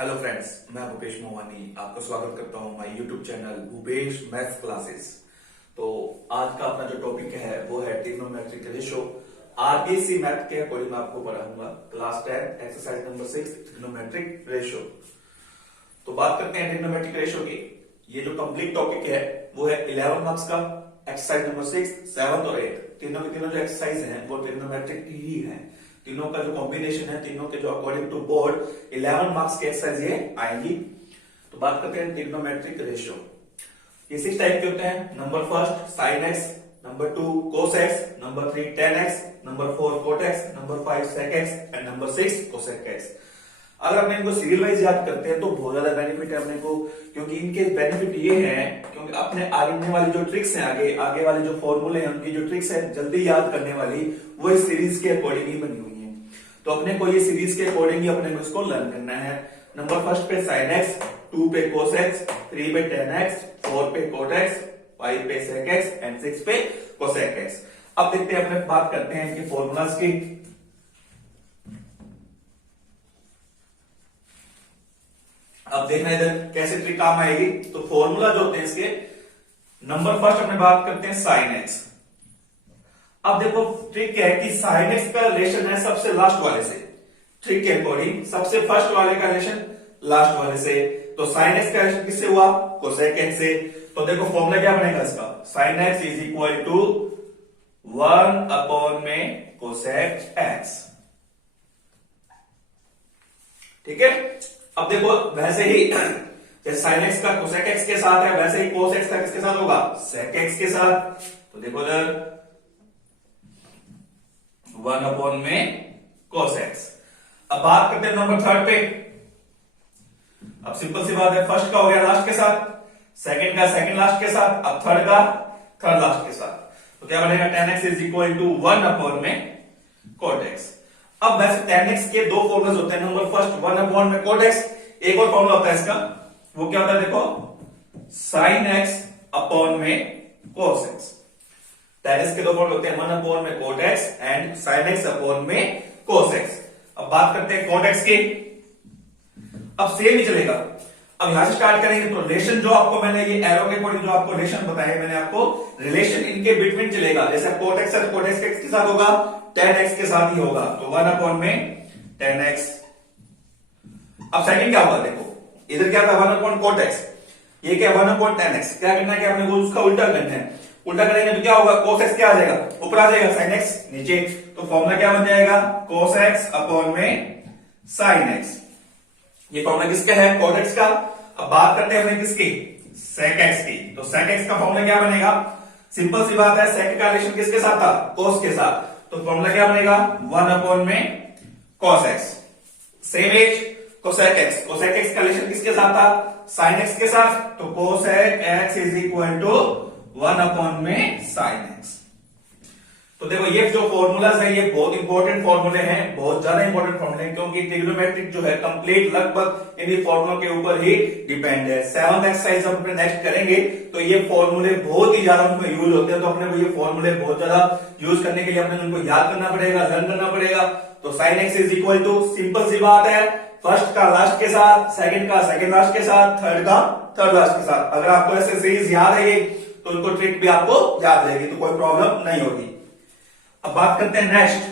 Hello friends, मैं भूपेश मोहानी आपका स्वागत करता हूं my YouTube channel Bhupesh maths classes. तो आज का अपना जो टॉपिक है वो है ट्रिग्नोमेट्रिक रेशियो। आरबीसी मैथ के अकॉर्डिंग मैं आपको पढ़ाऊंगा class 10 exercise number 6 trigonometric ratio. तो बात करते हैं ट्रिग्नोमेट्रिक रेशियो की। ये जो कंप्लीट टॉपिक है वो है 11 मार्क्स का। एक्सरसाइज नंबर 6, 7 और 8 तीनों के तीनों जो एक्सरसाइज हैं वो ट्रिग्नोमेट्रिक ही है। तीनों का जो कॉम्बिनेशन है, तीनों के जो अकॉर्डिंग टू बोर्ड 11 मार्क्स के एक्सरसाइज ये आएंगी। तो बात करते हैं ट्रिग्नोमेट्रिक रेशियो। ये 6 टाइप के होते हैं। Number first sine x, number 2 cos x, number 3 tan x, number 4 cot x, number 5 sec x and number 6 cosec x. अगर अपने इनको सीरियल वाइज याद करते हैं तो बहुत ज्यादा बेनिफिट है अपने को, क्योंकि इनके बेनिफिट ये हैं क्योंकि अपने आगे वाली जो ट्रिक्स हैं, आगे वाले जो फॉर्मूले हैं उनकी जो ट्रिक्स है जल्दी याद करने वाली, वो इस सीरीज के अकॉर्डिंग ही बनी हुई है। तो अपने को ये सीरीज के अकॉर्डिंग ही अपने को इसको लर्न करना है। नंबर फर्स्ट पे साइन एक्स, 2 पे कोस एक्स, 3 पे टेन एक्स, 4 पे कोट एक्स, 5 पे सेक एक्स एंड 6 पे कोसेक एक्स। अब देखते हैं, अपने बात करते हैं इनके फॉर्मूलाज की। अब देखना इधर कैसे ट्रिक काम आएगी। तो फॉर्मूला जो होते हैं इसके, नंबर फर्स्ट अपने बात करते हैं साइन एक्स। अब देखो ट्रिक क्या है कि साइन एक्स का रिलेशन है सबसे लास्ट वाले से। ट्रिक के अकॉर्डिंग सबसे फर्स्ट वाले का रिलेशन लास्ट वाले से। तो साइन एक्स का रिलेशन किससे हुआ? कोसेक एक्स से। तो देखो फॉर्मूला क्या बनेगा इसका, sine x is equal to 1 upon में कोसेक एक्स। ठीक है। अब देखो वैसे ही जैसे साइन एक्स का कोसेक एक्स के साथ है, वैसे ही कोस एक्स का किसके साथ होगा? सेक एक्स के साथ। तो देखो इधर 1 अपॉन में कोस एक्स। अब बात करते हैं नंबर थर्ड पे। अब सिंपल सी बात है, फर्स्ट का हो गया लास्ट के साथ, सेकंड का सेकंड लास्ट के साथ, अब थर्ड का थर्ड लास्ट के साथ। तो क्या बनेगा? Tan x is equal to 1 upon में कोट एक्स। अब वैसे tan x के दो फॉर्मूले होते हैं। नंबर फर्स्ट 1 अपॉन में कोट x, एक और फॉर्मूला होता है इसका, वो क्या होता है? देखो साइन x अपॉन में कोस x। tan x के दो फॉर्मूले होते हैं, 1 अपॉन में cot x and sine x upon में कोस x। अब बात करते हैं कोट x की। अब सेम ही चलेगा। अब यहां से स्टार्ट करेंगे तो रिलेशन जो आपको मैंने ये एरो के अकॉर्डिंग जो आपको रिलेशन बताया, मैंने आपको रिलेशन इनके बिटवीन चलेगा। जैसे कोट x है, कोट x के साथ होगा, टेन एक्स के साथ ही होगा। तो 1 अपॉन में टेन एक्स। अब सेकंड क्या होगा? देखो इधर क्या था? 1 अपॉन कोट एक्स, ये क्या? 1 अपॉन टेन एक्स। क्या करना है कि आपने को उसका उल्टा करना है। उल्टा करेंगे तो क्या होगा? कोस एक्स क्या आ जाएगा? ऊपर आ जाएगा, साइन एक्स नीचे। तो फॉर्मूला क्या बन जाएगा? कोस एक्स अपॉन में साइन एक्स। ये फॉर्मूला किसका है? कोट एक्स का। अब बात करते हैं हमने किसकी? सेक एक्स की। तो सेक एक्स का फॉर्मूला क्या बनेगा? सिंपल सी बात है, सेक का रिलेशन किसके साथ था? कोस के साथ। तो फॉर्मूला क्या बनेगा? 1 अपॉन में cos x. Same as cosec x. Cosec x का रिलेशन किसके साथ था? साइन एक्स के साथ। तो cosec x is equal to 1 upon में साइन एक्स। तो देखो ये जो फॉर्मूलाज है ये बहुत इंपॉर्टेंट फॉर्मूले हैं, बहुत ज्यादा इंपॉर्टेंट फॉर्मूले हैं, क्योंकि ट्रिग्नोमेट्रिक जो है कंप्लीट लगभग इन्हीं फॉर्मूलों के ऊपर ही डिपेंड है। 7th एक्सरसाइज हम अपने नेक्स्ट करेंगे तो ये फॉर्मूले बहुत ही ज्यादा उनमें यूज होते हैं। तो अपने को ये फॉर्मूले बहुत ज्यादा यूज करने के लिए अपने उनको याद करना पड़ेगा, लर्न करना पड़ेगा। तो sine x is equal to, simple सी बात है, फर्स्ट का लास्ट के साथ, सेकंड का सेकंड लास्ट के साथ, थर्ड का थर्ड लास्ट के साथ। अगर आपको ऐसे सीरीज याद है तो उनको ट्रिक भी आपको याद रहेगी, तो कोई प्रॉब्लम नहीं होगी। अब बात करते हैं नेक्स्ट।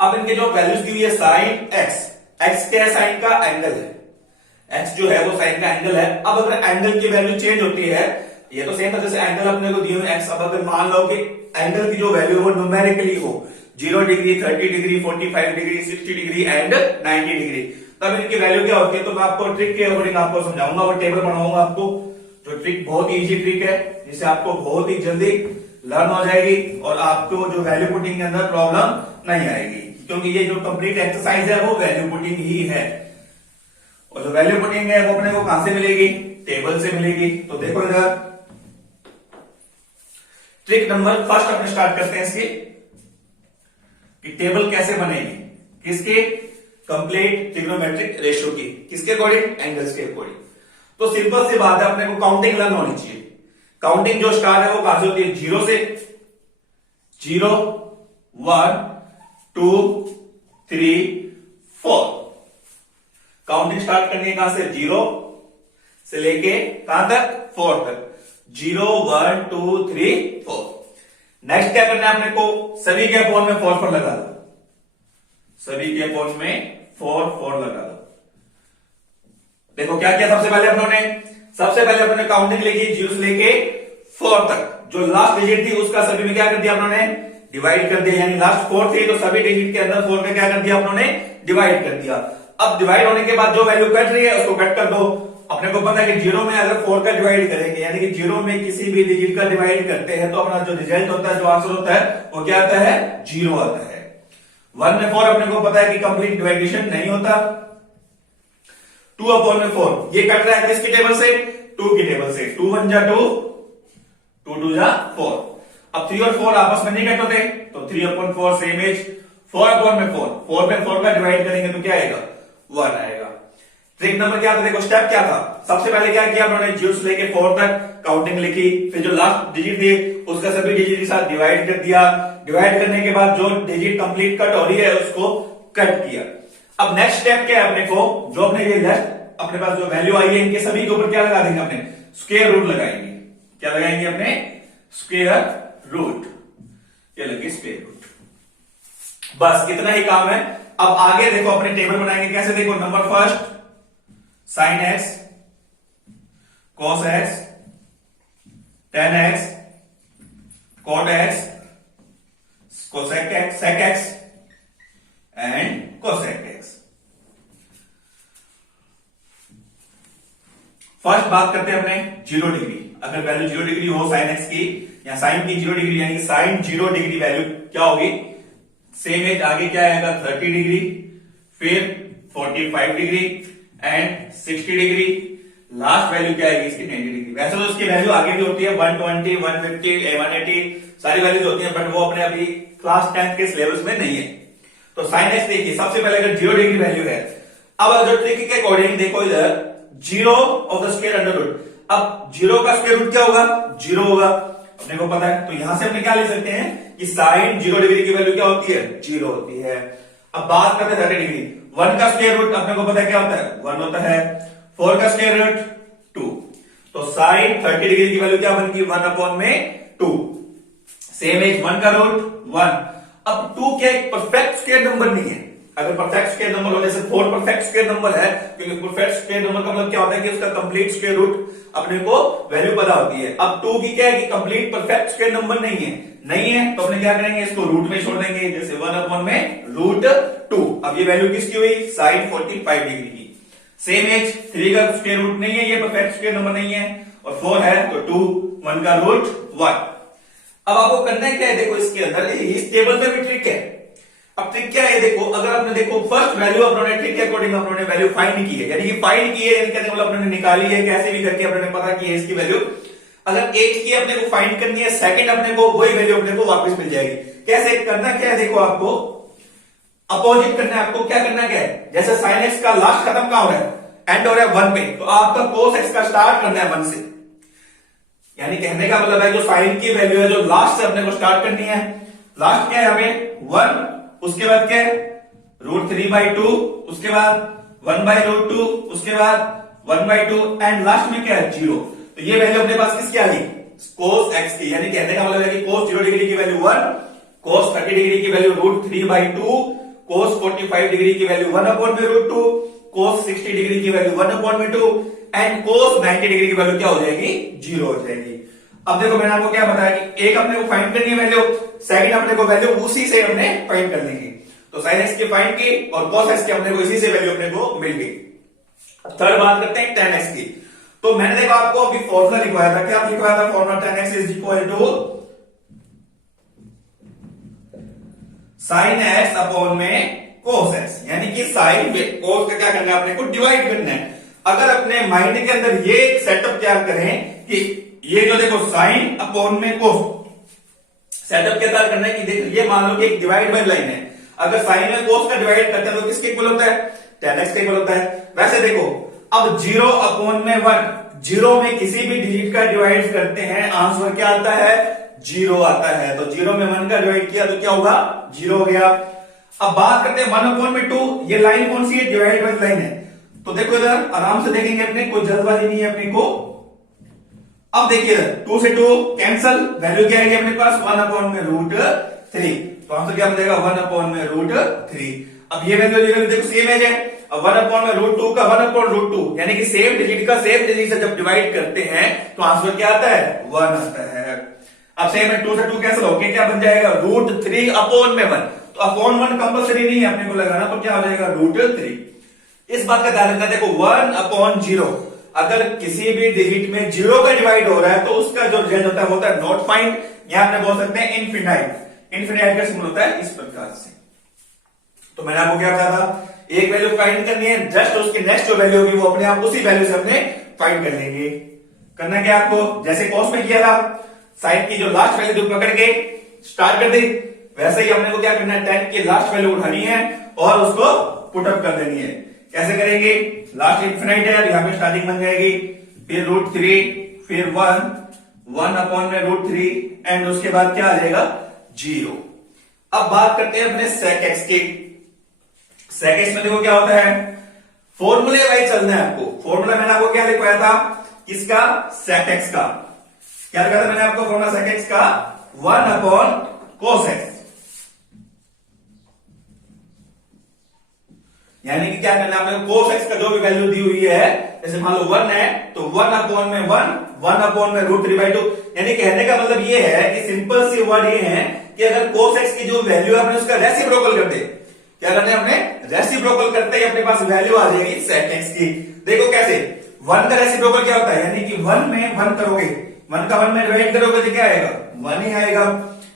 अब इनके जो वैल्यूज दी हुई है, साइन एक्स, एक्स क्या है? साइन का एंगल है। एक्स जो है वो साइन का एंगल है। अब अगर एंगल की वैल्यू चेंज होती है, ये तो सेम है जैसे एंगल अपने को दिए हुए एक्स। अब अगर मान लो कि एंगल की जो वैल्यू वो न्यूमेरिकली हो 0 degree, 30 degree, 45 degree, 60 degree and 90 degree, तब इनकी वैल्यू क्या होती है? तो मैं आपको ट्रिक के अकॉर्डिंग आपको समझाऊंगा, वो टेबल बनाऊंगा आपको। जो ट्रिक बहुत ही इजी ट्रिक है, जिससे आपको बहुत ही जल्दी लर्न हो जाएगी और आपको जो वैल्यू पुटिंग के अंदर प्रॉब्लम नहीं आएगी, क्योंकि ये जो कंप्लीट एक्सरसाइज है वो वैल्यू पुटिंग ही है। और जो वैल्यू पुटिंग है वो अपने को कहां से मिलेगी? टेबल से मिलेगी। तो देखो इधर ट्रिक नंबर फर्स्ट अपने स्टार्ट करते हैं इसकी, कि टेबल कैसे बनेगी किसके? कंप्लीट ट्रिग्नोमेट्रिक रेशियो की। किसके अकॉर्डिंग? एंगल्स के अकॉर्डिंग। तो सिंपल सी बात है, अपने को काउंटिंग लर्न होनी चाहिए। काउंटिंग जो स्टार्ट है वो कहां से होती है? 0 से। 0 1 2 3 4। काउंटिंग स्टार्ट करनी है कहां से, 0 से लेके कहां तक, 4 तक, 0 1 2 3 4। नेक्स्ट क्या करना है अपने को, सभी के अपॉन में 4 लगा दो, सभी के अपॉन में 4 लगा दो। देखो क्या किया सबसे पहले अपने काउंटिंग लिखी 0 से लेके 4 तक, जो लास्ट डिजिट थी उसका सभी में क्या कर दिया अपनों ने, डिवाइड कर दिया, यानी लास्ट 4 थी तो सभी डिजिट के अंदर 4 में क्या कर दिया अपनों ने, डिवाइड कर दिया। अब डिवाइड होने के बाद जो वैल्यू कट रही है उसको कट कर दो। अपने को पता है कि 0 में अगर 4 का डिवाइड करेंगे, यानी कि 0 में किसी भी डिजिट का डिवाइड करते हैं तो अपना जो रिजल्ट होता है, जो आंसर होता है वो क्या आता है, 0 आता है। 1 में 4 अपने को पता है कि कंप्लीट डिवाइडेशन नहीं होता। 2/4 ये कट रहा है किसकी टेबल से, 2 की टेबल से, 2 1 जा 2, 2 2 जा 4। अब 3 और 4 आपस में नहीं कट होते तो 3/4 सेम एज 4/4, 4 में 4 का डिवाइड करेंगे तो क्या आएगा, 1 आएगा। ट्रिक नंबर क्या था, देखो स्टेप क्या था, सबसे पहले क्या किया उन्होंने, 0 से लेके 4 तक काउंटिंग लिखी, फिर जो लास्ट डिजिट थी उसका सभी डिजिट के साथ डिवाइड कर दिया, डिवाइड करने के बाद जो डिजिट कंप्लीट कट हो रही है उसको कट किया। अब नेक्स्ट स्टेप क्या है, अपने को जो अपने ये लेफ्ट अपने पास जो वैल्यू आई है इनके सभी के ऊपर क्या लगा देंगे, अपने स्क्वायर रूट लगाएंगे। क्या लगाएंगे अपने, स्क्वायर रूट, ये लगे स्क्वायर रूट। बस इतना ही काम है। अब आगे देखो अपने टेबल बनाएंगे कैसे, देखो number first sin x, cos x, tan x, cot x, cosec x, sec x and cosec x। First बात करते हैं अपने 0 डिग्री। अगर वैल्यू 0 डिग्री हो sin x की या sin की 0 डिग्री, यानी sin 0 डिग्री वैल्यू क्या होगी, सेम एज आगे क्या आएगा 30 डिग्री, फिर 45 degree and 60 degree, last value क्या आएगी इसकी 90 डिग्री। वैसे तो उसकी वैल्यू आगे भी होती है 120, 150, 180 सारी वैल्यूज होती हैं, बट वो अपने अभी क्लास 10 के सिलेबस में नहीं है। तो sin x देखिए, सबसे पहले अगर 0 डिग्री वैल्यू है, अब जो ट्रिक के अकॉर्डिंग देखो इधर 0 of the square under root, अब 0 का स्क्वायर रूट क्या होगा, 0 होगा, अपने को पता है। तो यहां से अपने क्या ले सकते हैं कि sin 0 डिग्री की वैल्यू क्या होती है, 0 होती है। अब बात करते हैं 30 डिग्री, 1 का स्क्वायर रूट अपने को पता है क्या होता है, 1 होता है, 4 का स्क्वायर रूट 2, तो sin 30 डिग्री की वैल्यू क्या बनती है, 1/2, सेम एज 1 का रूट 1। अब 2 क्या एक परफेक्ट स्क्वायर नंबर नहीं है, अगर परफेक्ट स्क्वायर नंबर हो जैसे 4 परफेक्ट स्क्वायर नंबर है, क्योंकि परफेक्ट स्क्वायर नंबर का मतलब क्या होता है कि उसका कंप्लीट स्क्वायर रूट अपने को वैल्यू पता होती है। अब 2 की क्या है कि कंप्लीट परफेक्ट स्क्वायर नंबर नहीं है तो अपने क्या करेंगे, इसको रूट में छोड़ देंगे, जैसे 1/√2। अब ये वैल्यू किसकी हुई, sin 45 डिग्री की। सेम एज 3 का स्क्वायर रूट नहीं है, ये परफेक्ट स्क्वायर नंबर नहीं है, और 4 है तो 2, 1 का रूट 1। अब आपको करना है क्या है, देखो इसके अंदर इस टेबल में भी ट्रिक है। अब ट्रिक क्या है, देखो अगर आपने देखो फर्स्ट वैल्यू अपने ट्रिक के अकॉर्डिंग अपने वैल्यू फाइंड की है, यानी कि फाइंड की है, यानी मतलब अपने निकाली है, कैसे भी करके अपने पता की है इसकी वैल्यू। अगर 8 की अपने को फाइंड करनी है, सेकंड अपने को वही वैल्यू अपने को वापस मिल जाएगी। कैसे करना क्या है, देखो आपको अपोजिट करना है, आपको क्या करना क्या है, जैसे sin x का लास्ट खत्म कहां हो रहा है, एंड हो रहा है 1 पे, तो आपका cos x का स्टार्ट करना है 1 से। यानी कहने का मतलब है जो sin की वैल्यू है जो लास्ट से अपने को स्टार्ट करनी है, लास्ट क्या है हमें 1, उसके बाद क्या है √3/2, उसके बाद 1/√2, उसके बाद 1/2 एंड लास्ट में क्या है 0। तो ये वैल्यू अपने पास किसकी आ गई, cos x की। यानी कहने का मतलब है कि cos 0 डिग्री की वैल्यू 1, cos 30 डिग्री की वैल्यू √3/2, cos 45 डिग्री की वैल्यू 1/√2, cos 60 डिग्री की वैल्यू 1/2 एंड cos 90 डिग्री की वैल्यू क्या हो जाएगी, 0 हो जाएगी। अब देखो मैंने आपको क्या बताया कि एक अपने को फाइंड करनी है वैल्यू, सेकंड अपने को वैल्यू उसी से हमने फाइंड कर लेंगे। तो sin x की फाइंड की और cos x की अपने को इसी से वैल्यू अपने को मिल गई। थर्ड बात करते हैं tan x की। तो मैंने देखो आपको अभी फॉर्मूला लिखवाया था, क्या लिखवाया था formula, tan x is equal to sin x upon में cos x, यानी कि sin में cos का क्या करना है अपने को डिवाइड करना है। अगर अपने माइंड के अंदर ये सेटअप तैयार करें कि ये जो देखो sin अपॉन में cos, सेटअप क्या तैयार करना है कि देखो ये मान लो कि एक डिवाइड बाय लाइन है, अगर sin में cos का डिवाइड करते हैं तो किसके इक्वल होता है, tan x के इक्वल होता है। वैसे देखो अब 0 अपॉन में 1, 0 में किसी भी डिजिट का डिवाइड करते हैं आंसर क्या आता है, 0 आता है। तो 0 में 1 का डिवाइड किया तो क्या होगा, 0 हो गया। अब बात करते हैं 1/2, ये लाइन कौन सी है, डिवाइड बाय लाइन है, तो देखो इधर आराम से देखेंगे, अपने कोई जल्दबाजी नहीं है अपने को। अब देखिए इधर 2 से 2 कैंसल, वैल्यू क्या आएगी अपने पास 1 अपॉन में √3। तो आंसर क्या बनेगा 1 अपॉन में √3। अब ये वैल्यू देखो सेम है। अब 1 अपॉन में √2 का 1 अपॉन √2 यानी कि सेम डिजिट का सेम डिजिट से जब डिवाइड करते हैं तो आंसर क्या आता है 1 आता है। अब सेम है 2 से 2 कैंसिल होके क्या बन जाएगा √3 अपॉन में 1। तो अपॉन 1 कंपल्सरी नहीं है अपने को लगाना, तो क्या हो जाएगा √3। इस बात का ध्यान रखना, देखो 1 अपॉन 0 अगर किसी भी डिजिट में 0 का डिवाइड हो रहा है तो उसका जो रिजल्ट होता है नॉट फाइंड, या आपने बोल सकते हैं इनफिनाइट। इनफिनाइट का सिंबल होता है इस प्रकार से। तो मैंने आपको क्या बताया था, एक वैल्यू फाइंड करनी है, जस्ट उसकी नेक्स्ट जो वैल्यू होगी वो अपने आप उसी वैल्यू से अपने फाइंड कर लेंगे। करना क्या आपको, जैसे कॉस में किया था, साइन की जो लास्ट वैल्यू पकड़ के स्टार्ट कर दी, वैसे ही अपने को क्या करना है 10 की लास्ट वैल्यू उठानी है और उसको पुटअप कर देनी है। कैसे करेंगे, लास्ट इनफिनाइट है, यहां पे स्टार्टिंग बन जाएगी, फिर √3, फिर 1 अपॉन में √3 एंड उसके बाद क्या आ जाएगा 0। अब बात करते हैं अपने sec x की। sec x में देखो क्या होता है, फॉर्मूले वाइज चलना है आपको। फॉर्मूला मैंने आपको क्या लिखवाया था, इसका sec x का क्या लिखा था मैंने आपको, फॉर्मूला sec x का 1 अपॉन cos x। यानी कि क्या करना है आपने, cos x का जो भी वैल्यू दी हुई है, जैसे मान लो 1 है तो 1 अपॉन में 1 अपॉन में √3/2। यानी कहने का मतलब ये है कि सिंपल सी वर्ड ये है कि अगर cos x की जो वैल्यू है अपने उसका रेसिप्रोकल कर दे। क्या करना है अपने, रेसिप्रोकल करते ही अपने पास वैल्यू आ जाएगी sec x की। देखो कैसे, 1 का रेसिप्रोकल क्या होता है, यानी कि 1 में 1 करोगे, 1 का 1 में डिवाइड करोगे तो क्या आएगा 1 ही आएगा।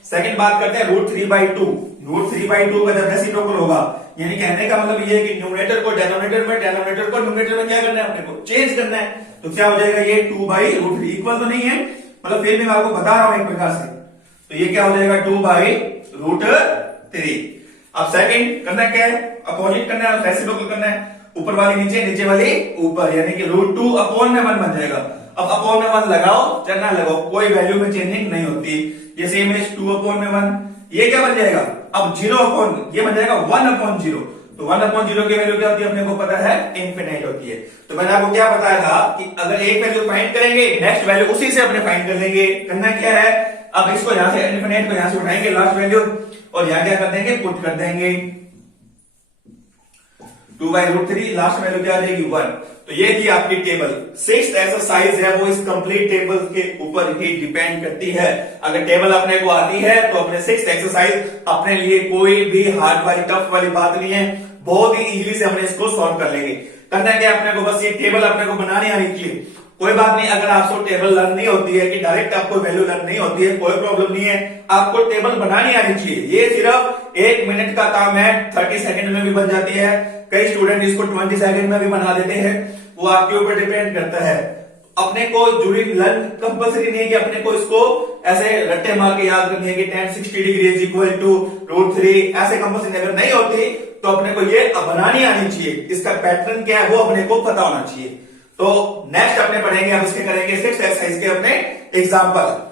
सेकंड बात करते हैं √3/2। √3/2 का जब रेसिप्रोकल होगा, यानी कहने का मतलब ये है कि न्यूमरेटर को डिनोमिनेटर में, डिनोमिनेटर को न्यूमरेटर में क्या करना है अपने को चेंज करना है। तो क्या हो जाएगा ये 2/√3 इक्वल तो नहीं है, मतलब फिर भी मैं आपको बता रहा हूं एक प्रकार से। तो ये क्या हो जाएगा 2/√3। अब सेकंड करना क्या है, अपोजिट करना है, रेसिप्रोकल करना है, ऊपर वाली नीचे, नीचे वाली ऊपर, यानी कि √2 अपॉन में 1 बन जाएगा। अब अपॉन में 1 लगाओ चाहे ना लगाओ, कोई वैल्यू में चेंजिंग नहीं होती। ये सेम है 2 अपॉन में 1, ये क्या बन जाएगा अब 0 अपॉन, ये बन जाएगा 1 अपॉन 0। तो 1 अपॉन 0 की वैल्यू क्या होती है अपने को पता है, इनफिनाइट होती है। तो मैंने आपको क्या बताया था कि अगर एक वैल्यू फाइंड करेंगे, नेक्स्ट वैल्यू उसी से अपने फाइंड कर लेंगे। करना क्या है, अब इसको यहां से इनफिनाइट को यहां से उठाएंगे लास्ट वैल्यू, और यहां क्या कर देंगे पुट कर देंगे 2/√3, लास्ट वैल्यू क्या आ जाएगी 1। तो ये थी आपकी टेबल। 6th एक्सरसाइज है वो इस कंप्लीट टेबल के ऊपर ही डिपेंड करती है। अगर टेबल अपने को आती है तो अपने 6th एक्सरसाइज अपने लिए कोई भी हार्ड वाली टफ वाली बात नहीं है, बहुत ही इजीली से हमने इसको सॉल्व कर लेंगे। करना क्या अपने को, बस ये टेबल अपने को बनानी आनी चाहिए। कोई बात नहीं, अगर आपको टेबल लर्न नहीं होती है कि डायरेक्ट आपको वैल्यू लर्न नहीं होती है, कोई प्रॉब्लम नहीं है, आपको टेबल बनानी आनी चाहिए। ये सिर्फ 1 मिनट का काम है, 30 सेकंड में भी बन जाती है। कई स्टूडेंट इसको 20 सेकंड में भी बना देते हैं, वो आपके ऊपर डिपेंड करता है। अपने को जुड़ी लर्न कंपल्सरी नहीं है कि अपने को इसको ऐसे रट्टे मार के याद करनी है कि tan 60 degree is equal to √3, ऐसे कंपल्सरी अगर नहीं होती तो अपने को ये बनानी आनी चाहिए। इसका पैटर्न क्या है वो अपने को पता होना चाहिए। तो नेक्स्ट अपने पढ़ेंगे, अब इसके करेंगे 6th एक्सरसाइज के अपने एग्जाम्पल।